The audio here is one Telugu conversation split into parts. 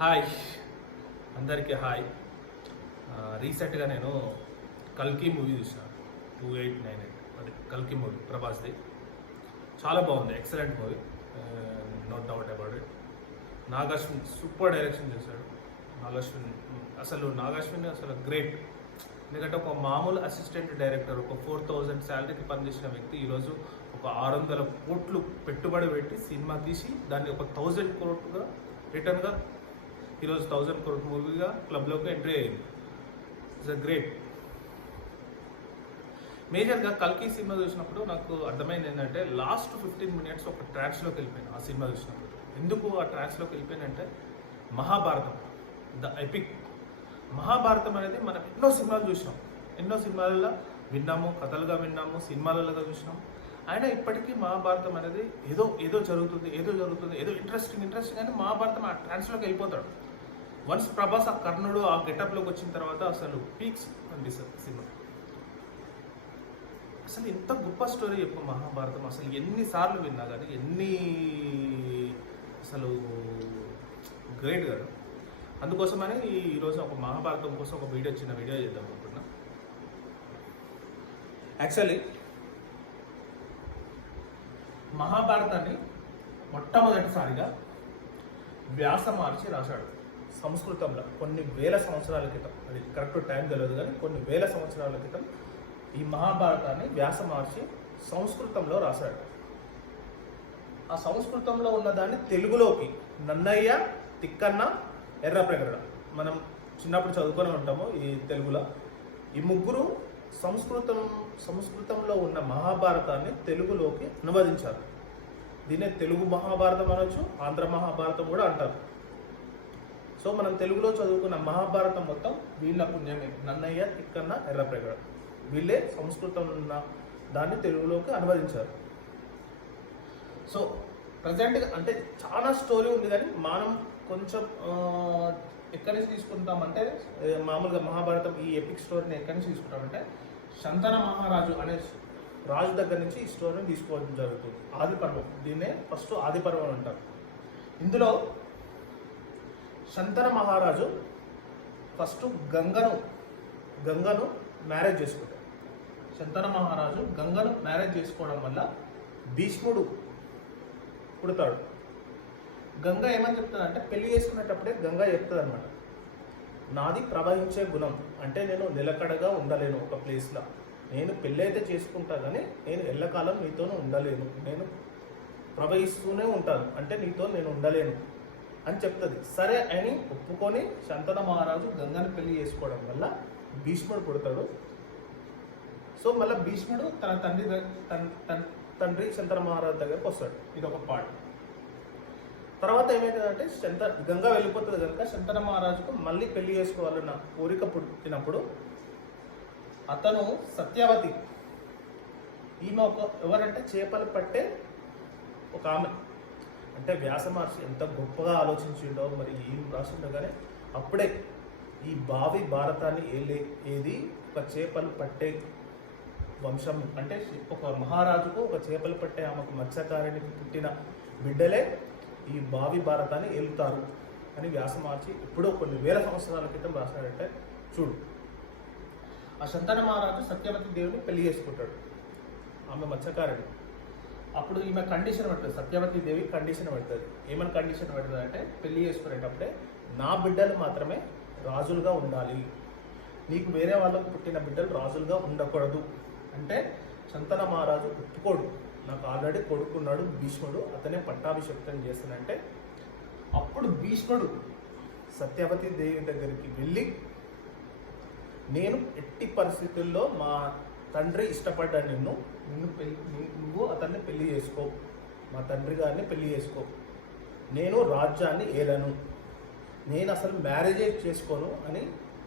హాయ్ అందరికీ హాయ్. రీసెంట్గా నేను కల్కి మూవీ చూసాను. 2898 అది కల్కి మూవీ, ప్రభాస్ది. చాలా బాగుంది, excellent movie, no doubt about it. Nag Ashwin super direction చేశాడు. నాగాశ్విన్ అసలు గ్రేట్. ఎందుకంటే ఒక మామూలు అసిస్టెంట్ డైరెక్టర్, ఒక 4000 శాలరీకి పనిచేసిన వ్యక్తి ఈరోజు ఒక 600 కోట్లు పెట్టుబడి పెట్టి సినిమా తీసి దాన్ని ఒక 1000 కోట్లుగా రిటర్న్గా ఈరోజు 1000 కోట్ మూవీగా క్లబ్లోకి ఎంట్రీ అయ్యింది. It's a great. మేజర్గా కల్కి సినిమా చూసినప్పుడు నాకు అర్థమైంది ఏంటంటే లాస్ట్ 15 మినిట్స్ ఒక ట్రాక్స్లోకి వెళ్ళిపోయాను ఆ సినిమా చూసినప్పుడు. ఎందుకు ఆ ట్రాక్స్లోకి వెళ్ళిపోయానంటే మహాభారతం, ద ఎపిక్. మహాభారతం అనేది మనం ఎన్నో సినిమాలు చూసినాం, ఎన్నో సినిమాలలో విన్నాము, కథలుగా విన్నాము, సినిమాలలో చూసినాం. అయినా ఇప్పటికీ మహాభారతం అనేది ఏదో జరుగుతుంది, ఏదో ఇంట్రెస్టింగ్ అని మహాభారతం ఆ ట్రాన్స్లోకి వెళ్ళిపోతాడు. వన్స్ ప్రభాస్ ఆ కర్ణుడు ఆ గెటప్లోకి వచ్చిన తర్వాత అసలు పీక్స్ అనిపిస్తుంది సినిమా. అసలు ఇంత గొప్ప స్టోరీ చెప్పు మహాభారతం. అసలు ఎన్నిసార్లు విన్నా కానీ అసలు గ్రేట్ కదా. అందుకోసమని ఈరోజు ఒక మహాభారతం కోసం ఒక చిన్న వీడియో చేద్దాం అనుకుంటున్నా. యాక్చువల్లీ మహాభారతాన్ని మొట్టమొదటిసారిగా వ్యాస మహర్షి రాశాడు సంస్కృతంలో కొన్ని వేల సంవత్సరాల క్రితం. అది కరెక్ట్ టైం తెలియదు కానీ కొన్ని వేల సంవత్సరాల క్రితం ఈ మహాభారతాన్ని వ్యాస మహర్షి సంస్కృతంలో రాశాడు. ఆ సంస్కృతంలో ఉన్నదాన్ని తెలుగులోకి నన్నయ్య, తిక్కన్న, ఎర్రప్రగడ, మనం చిన్నప్పుడు చదువుకొని ఉంటాము ఈ తెలుగులో. ఈ ముగ్గురు సంస్కృతంలో ఉన్న మహాభారతాన్ని తెలుగులోకి అనువదించారు. దీన్నే తెలుగు మహాభారతం అనొచ్చు, ఆంధ్ర మహాభారతం కూడా అంటారు. సో మనం తెలుగులో చదువుకున్న మహాభారతం మొత్తం వీళ్ళ పుణ్యమే. నన్నయ్య, తిక్కన్న, ఎర్రప్రగడ వీళ్ళే సంస్కృతంలో ఉన్న దాన్ని తెలుగులోకి అనువదించారు. సో ప్రజెంట్గా అంటే చాలా స్టోరీ ఉంది, కానీ మనం కొంచెం ఎక్కడి నుంచి తీసుకుంటామంటే మామూలుగా మహాభారతం ఈ ఎపిక్ స్టోరీని ఎక్కడి నుంచి తీసుకుంటామంటే శంతన మహారాజు అనే రాజు దగ్గర నుంచి ఈ స్టోరీని తీసుకోవడం జరుగుతుంది. ఆది పర్వం, దీన్నే ఫస్ట్ ఆది పర్వం అంటారు. ఇందులో శంతన మహారాజు ఫస్ట్ గంగను మ్యారేజ్ చేసుకుంటాడు. శంతన మహారాజు గంగను మ్యారేజ్ చేసుకోవడం వల్ల భీష్ముడు పుడతాడు. గంగ ఏమని చెప్తుందంటే పెళ్లి చేసుకునేటప్పుడే గంగ చెప్తుంది అనమాట, నాది ప్రవహించే గుణం, అంటే నేను నిలకడగా ఉండలేను ఒక ప్లేస్లో. నేను పెళ్ళి అయితే చేసుకుంటా కానీ నేను ఎల్లకాలం నీతోనే ఉండలేను, నేను ప్రవహిస్తూనే ఉంటాను, అంటే నీతో నేను ఉండలేను అని చెప్తుంది. సరే అని ఒప్పుకొని శంతన మహారాజు గంగని పెళ్లి చేసుకోవడం వల్ల భీష్ముడు పుడతాడు. సో మళ్ళీ భీష్ముడు తన తండ్రి శంతన మహారాజు దగ్గరకు వస్తాడు. ఇది ఒక పార్ట్. తర్వాత ఏమవుతుందంటే గంగ వెళ్ళిపోతుంది కనుక శంతన మహారాజుకు మళ్ళీ పెళ్లి చేసుకోవాలన్న కోరిక పుట్టినప్పుడు అతను సత్యవతి, ఈమె ఎవరంటే చేపలు పట్టే ఒక ఆమె. అంటే వ్యాస మహర్షి ఎంత గొప్పగా ఆలోచించిండో, మరి ఏం రాసిండో కానీ అప్పుడే ఈ భావి భారతాన్ని ఏది ఒక చేపలు పట్టే వంశం, అంటే ఒక మహారాజుకు ఒక చేపలు పట్టే ఆమెకు మత్స్యకారునికి పుట్టిన బిడ్డలే ఈ భావి భారతాన్ని ఏలుతారు అని వ్యాస మహర్షి ఎప్పుడో కొన్ని వేల సంవత్సరాల క్రితం రాశాడంటే చూడు. ఆ శంతన మహారాజు సత్యవతి దేవిని పెళ్లి చేసుకుంటాడు, ఆమె మత్స్యకారుడు. అప్పుడు ఈమె కండిషన్ పెడుతుంది, సత్యవతి దేవి కండిషన్ పెడుతుంది. ఏమని కండిషన్ పెడుతుంది అంటే పెళ్లి చేసుకునేటప్పుడే నా బిడ్డలు మాత్రమే రాజులుగా ఉండాలి, నీకు వేరే వాళ్ళకు పుట్టిన బిడ్డలు రాజులుగా ఉండకూడదు అంటే శంతన మహారాజు ఒప్పుకోడు. నాకు ఆల్రెడీ కొడుకున్నాడు భీష్ముడు, అతనే పట్టాభిషేకం చేస్తానంటే అప్పుడు భీష్ముడు సత్యవతి దేవి దగ్గరికి వెళ్ళి, నేను ఎట్టి పరిస్థితుల్లో మా తండ్రి ఇష్టపడ్డాను నువ్వు అతన్ని పెళ్లి చేసుకో, మా తండ్రి గారిని పెళ్లి చేసుకో, నేను రాజ్యాన్ని ఏలను, నేను అసలు మ్యారేజే చేసుకోను అని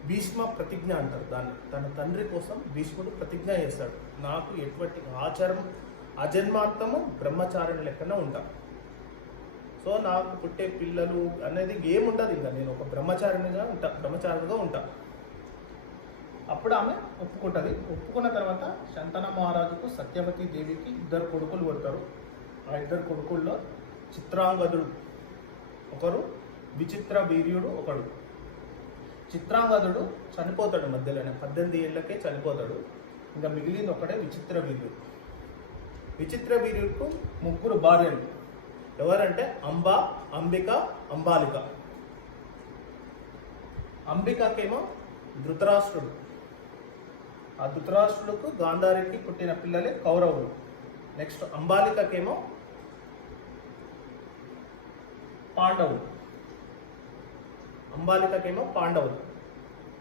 భీష్మ ప్రతిజ్ఞ అంటారు దాన్ని. తన తండ్రి కోసం భీష్ముడు ప్రతిజ్ఞ చేస్తాడు, నాకు ఎటువంటి అజన్మాంతము బ్రహ్మచారిని లెక్కన ఉంటా, సో నాకు పుట్టే పిల్లలు అనేది ఏముండదు, ఇంకా నేను ఒక బ్రహ్మచారిగా ఉంటా. అప్పుడు ఆమె ఒప్పుకుంటుంది. ఒప్పుకున్న తర్వాత శంతన మహారాజుకు సత్యవతి దేవికి 2 కొడుకులు పుడతారు. ఆ 2 కొడుకుల్లో చిత్రాంగదుడు ఒకరు, విచిత్ర వీర్యుడు ఒకడు. చిత్రాంగదుడు చనిపోతాడు మధ్యలోనే, 18 ఏళ్ళకే చనిపోతాడు. ఇంకా మిగిలింది ఒకడే విచిత్ర వీర్యుడు. విచిత్ర వీర్యుడికి 3 భార్యలు. ఎవరంటే అంబ, అంబిక, అంబాలిక. అంబికకేమో ధృతరాష్ట్రుడు. ఆ ధృతరాష్ట్రుడుకు గాంధారికి పుట్టిన పిల్లలే కౌరవులు. నెక్స్ట్ అంబాలికకేమో పాండవులు. అంబాలికకేమో పాండవులు,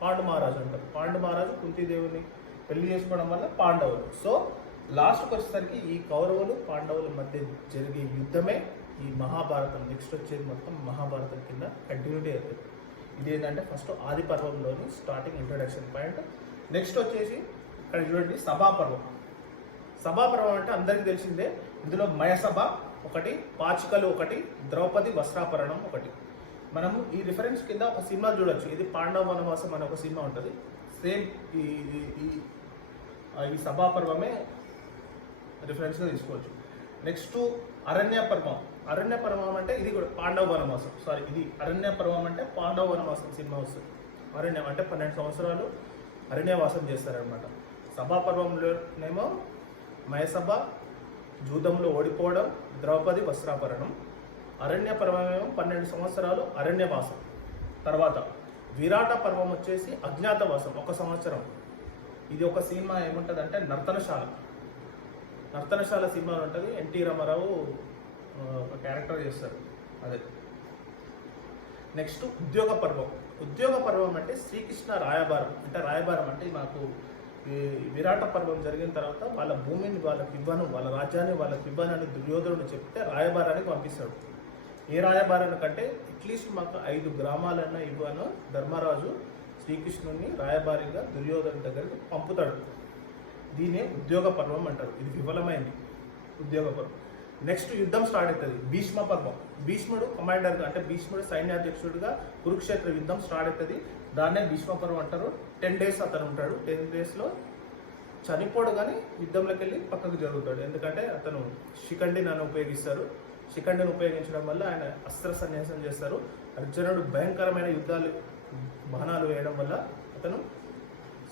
పాండు మహారాజు అంటారు. పాండు మహారాజు కుంతీదేవిని పెళ్లి చేసుకోవడం వల్ల పాండవులు. సో లాస్ట్కి వచ్చేసరికి ఈ కౌరవులు పాండవుల మధ్య జరిగే యుద్ధమే ఈ మహాభారతం. నెక్స్ట్ వచ్చేది మొత్తం మహాభారతం కింద కంటిన్యూటీ అవుతుంది. ఇదేంటంటే ఫస్ట్ ఆది పర్వంలోని స్టార్టింగ్ ఇంట్రొడక్షన్ పాయింట్. నెక్స్ట్ వచ్చేసి ఇక్కడ చూడండి సభాపర్వం. సభాపర్వం అంటే అందరికీ తెలిసిందే. ఇందులో మయసభ ఒకటి, పాచికలు ఒకటి, ద్రౌపది వస్త్రాపరణం ఒకటి. మనము ఈ రిఫరెన్స్ కింద ఒక సినిమా చూడొచ్చు. ఇది పాండవ వనవాసం అనే ఒక సినిమా ఉంటుంది. సేమ్ ఈ సభాపర్వమే రిఫరెన్స్గా తీసుకోవచ్చు. నెక్స్ట్ అరణ్య పర్వం. అరణ్య పర్వం అంటే ఇది కూడా పాండవ వనవాసం. ఇది అరణ్య పర్వం అంటే పాండవ వనవాసం సినిమా వస్తుంది. అరణ్యం అంటే 12 సంవత్సరాలు అరణ్యవాసం చేస్తారనమాట. సభాపర్వంలోనేమో మయసభ, జూదంలో ఓడిపోవడం, ద్రౌపది వస్త్రాపరణం. అరణ్య పర్వమేమో 12 సంవత్సరాలు అరణ్యవాసం. తర్వాత విరాట పర్వం వచ్చేసి అజ్ఞాతవాసం 1 సంవత్సరం. ఇది ఒక సినిమా ఏముంటుంది అంటే నర్తనశాల. నర్తనశాల సినిమా ఉంటుంది. ఎన్టీ రామారావు ఒక క్యారెక్టర్ చేస్తారు అదే. నెక్స్ట్ ఉద్యోగ పర్వం. ఉద్యోగ పర్వం అంటే శ్రీకృష్ణ రాయబారం. అంటే రాయబారం అంటే మాకు ఈ విరాట పర్వం జరిగిన తర్వాత వాళ్ళ భూమిని వాళ్ళకి ఇవ్వను, వాళ్ళ రాజ్యాన్ని వాళ్ళకి ఇవ్వను అని దుర్యోధనుడు చెప్తే రాయబారానికి పంపిస్తాడు. ఏ రాయబారానికంటే అట్లీస్ట్ మాకు 5 గ్రామాలన్నా ఇవ్వను ధర్మరాజు శ్రీకృష్ణుని రాయబారిగా దుర్యోధను దగ్గరికి పంపుతాడు. దీనే ఉద్యోగ పర్వం అంటారు. ఇది విఫలమైంది ఉద్యోగ పర్వం. నెక్స్ట్ యుద్ధం స్టార్ట్ అవుతుంది. భీష్మ పర్వం. భీష్ముడు కమాండర్గా అంటే భీష్ముడు సైన్యాధ్యక్షుడిగా కురుక్షేత్ర యుద్ధం స్టార్ట్ అవుతుంది. దాన్నే భీష్మ పర్వం అంటారు. 10 డేస్ అతను ఉంటాడు. 10 డేస్లో చనిపోడు కానీ యుద్ధంలోకి వెళ్ళి పక్కకు జరుగుతాడు. ఎందుకంటే అతను శిఖండిని ఉపయోగిస్తారు. శిఖండిని ఉపయోగించడం వల్ల ఆయన అస్త్ర సన్యాసం చేస్తారు. అర్జునుడు భయంకరమైన యుద్ధాలు బాణాలు వేయడం వల్ల అతను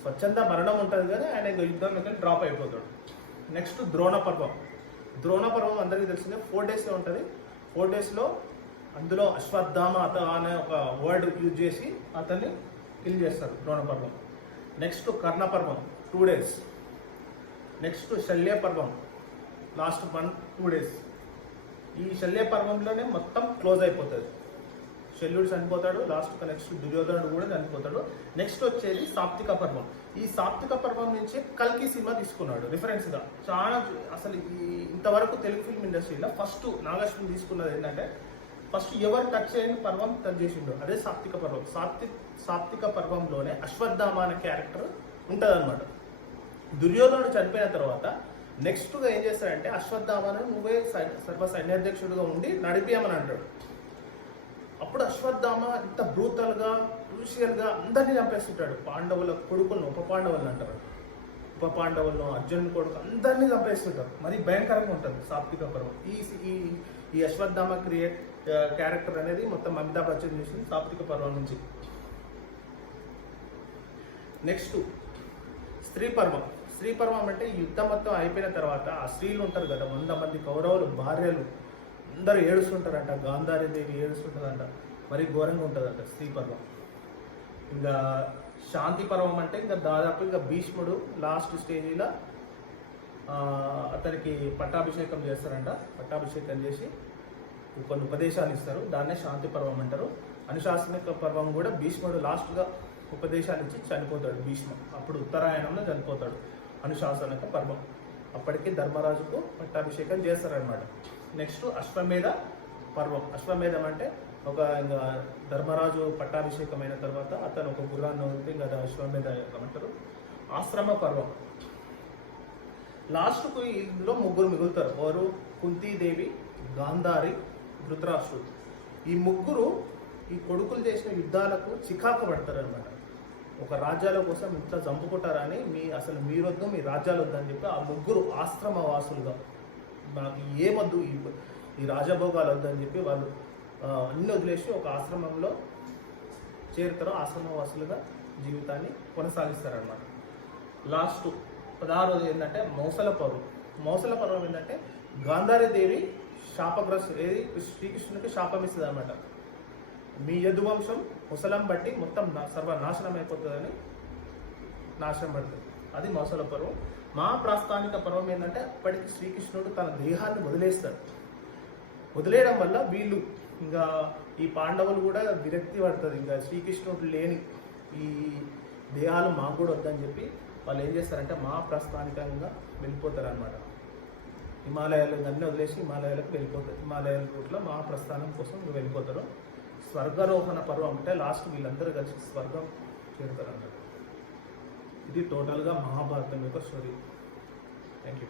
స్వచ్ఛంద మరణం ఉంటుంది కానీ ఆయన ఇంకా యుద్ధంలోకి వెళ్ళి డ్రాప్ అయిపోతాడు. నెక్స్ట్ ద్రోణ పర్వం. ద్రోణ పర్వం అందరికీ తెలిసిందే. 4 డేస్లో ఉంటుంది. 4 డేస్లో అందులో అశ్వత్థామ అనే ఒక వర్డ్ యూజ్ చేసి అతన్ని కిల్ చేస్తారు ద్రోణ పర్వం. నెక్స్ట్ కర్ణ పర్వం 2 డేస్. నెక్స్ట్ శల్య పర్వం లాస్ట్ 1-2 డేస్. ఈ శల్య పర్వంలోనే మొత్తం క్లోజ్ అయిపోతుంది. శల్యుడు చనిపోతాడు లాస్ట్. నెక్స్ట్ దుర్యోధనుడు కూడా చనిపోతాడు. నెక్స్ట్ వచ్చేది సాప్తిక పర్వం. ఈ సాప్తిక పర్వం నుంచి కల్కి సినిమా తీసుకున్నాడు రిఫరెన్స్గా. చాలా అసలు ఇంతవరకు తెలుగు ఫిల్మ్ ఇండస్ట్రీలో ఫస్ట్ నాగశ్విన్ తీసుకున్నది ఏంటంటే ఫస్ట్ ఎవరు టచ్ చేయని పర్వం టచ్ చేసిండు, అదే సాప్తిక పర్వం. సాప్తిక పర్వంలోనే అశ్వత్థామ అనే క్యారెక్టర్ ఉంటుంది అనమాట. దుర్యోధనుడు చనిపోయిన తర్వాత నెక్స్ట్గా ఏం చేస్తాడంటే అశ్వత్థామను నువ్వే సర్వ సైన్యాధ్యక్షుడిగా ఉండి నడిపియమని అంటాడు. అప్పుడు అశ్వత్థామ ఇంత బ్రూతల్గా క్రూషియల్గా అందరినీ చంపేస్తుంటాడు. పాండవుల కొడుకులను ఉప పాండవులను అంటారు. ఉప పాండవులను అర్జునుని కొడుకు అందరినీ చంపేస్తుంటారు. మరి భయంకరంగా ఉంటుంది సాప్తిక పర్వం. ఈ అశ్వత్థామ క్యారెక్టర్ అనేది మొత్తం అమితాబ్ బచ్చన్ చేసింది సాప్తిక పర్వం నుంచి. నెక్స్ట్ స్త్రీ పర్వం. స్త్రీ పర్వం అంటే యుద్ధం మొత్తం అయిపోయిన తర్వాత ఆ స్త్రీలు ఉంటారు కదా 100 మంది కౌరవులు భార్యలు అందరూ ఏడుస్తుంటారంట. గాంధారీదేవి ఏడుస్తుంటుందంట. మరి ఘోరంగా ఉంటుందంట స్త్రీ పర్వం. ఇంకా శాంతి పర్వం అంటే ఇంకా దాదాపు ఇంకా భీష్ముడు లాస్ట్ స్టేజీలో అతనికి పట్టాభిషేకం చేస్తారంట. పట్టాభిషేకం చేసి కొన్ని ఉపదేశాలు ఇస్తారు. దాన్నే శాంతి పర్వం అంటారు. అనుశాసనిక పర్వం కూడా భీష్ముడు లాస్ట్గా ఉపదేశాలు ఇచ్చి చనిపోతాడు భీష్మ. అప్పుడు ఉత్తరాయణంలో చనిపోతాడు. అనుశాసనిక పర్వం. అప్పటికి ధర్మరాజుకు పట్టాభిషేకం చేస్తారనమాట. నెక్స్ట్ అశ్వమేధ పర్వం. అశ్వమేధం అంటే ఒక ఇంకా ధర్మరాజు పట్టాభిషేకం అయిన తర్వాత అతను ఒక గుర్రాన్ని ఉంటే ఇంకా అశ్వమేధ అంటారు. ఆశ్రమ పర్వం. లాస్ట్కు ఇందులో 3 మిగులుతారు. ఎవరు? కుంతీదేవి, గాంధారి, ధృతరాష్ట్రుడు. ఈ 3 ఈ కొడుకులు చేసిన యుద్ధాలకు చికాకు పడతారు అనమాట. ఒక రాజ్యాల కోసం ఇంత చంపుకుంటారని అసలు మీరొద్దు, మీ రాజ్యాలు వద్దని చెప్పి ఆ 3 ఆశ్రమ వాసులుగా నాకు ఏమొద్దు, ఈ రాజభోగాలు వద్దని చెప్పి వాళ్ళు అన్ని వదిలేసి ఒక ఆశ్రమంలో చేరుతారో ఆశ్రమవాసులుగా జీవితాన్ని కొనసాగిస్తారనమాట. లాస్ట్ 16వ ఏంటంటే మౌసల పర్వం. మౌసల పర్వం ఏంటంటే గాంధారీదేవి ఏది శ్రీకృష్ణునికి శాపం ఇస్తుంది అనమాట. మీ యదువంశం ముసలం బట్టి మొత్తం సర్వనాశనం అయిపోతుందని నాశనం పడుతుంది. అది మౌసల పర్వం. మహాప్రాస్థానిక పర్వం ఏంటంటే అప్పటికి శ్రీకృష్ణుడు తన దేహాన్ని వదిలేస్తాడు. వదిలేయడం వల్ల వీళ్ళు ఇంకా ఈ పాండవులు కూడా విరక్తి పడుతుంది. ఇంకా శ్రీకృష్ణుడు లేని ఈ దేహాలు మాకు కూడా వద్దని చెప్పి వాళ్ళు ఏం చేస్తారంటే మహాప్రస్థానికంగా వెళ్ళిపోతారు అనమాట. హిమాలయాలు అన్నీ వదిలేసి హిమాలయాలకు వెళ్ళిపోతారు. హిమాలయాల రూట్లో మహాప్రస్థానం కోసం వెళ్ళిపోతారు. స్వర్గారోహణ పర్వం అంటే లాస్ట్ వీళ్ళందరూ కలిసి స్వర్గం చేరుతారు అన్నమాట. ఇది టోటల్గా మహాభారతం యొక్క స్టోరీ. Thank you.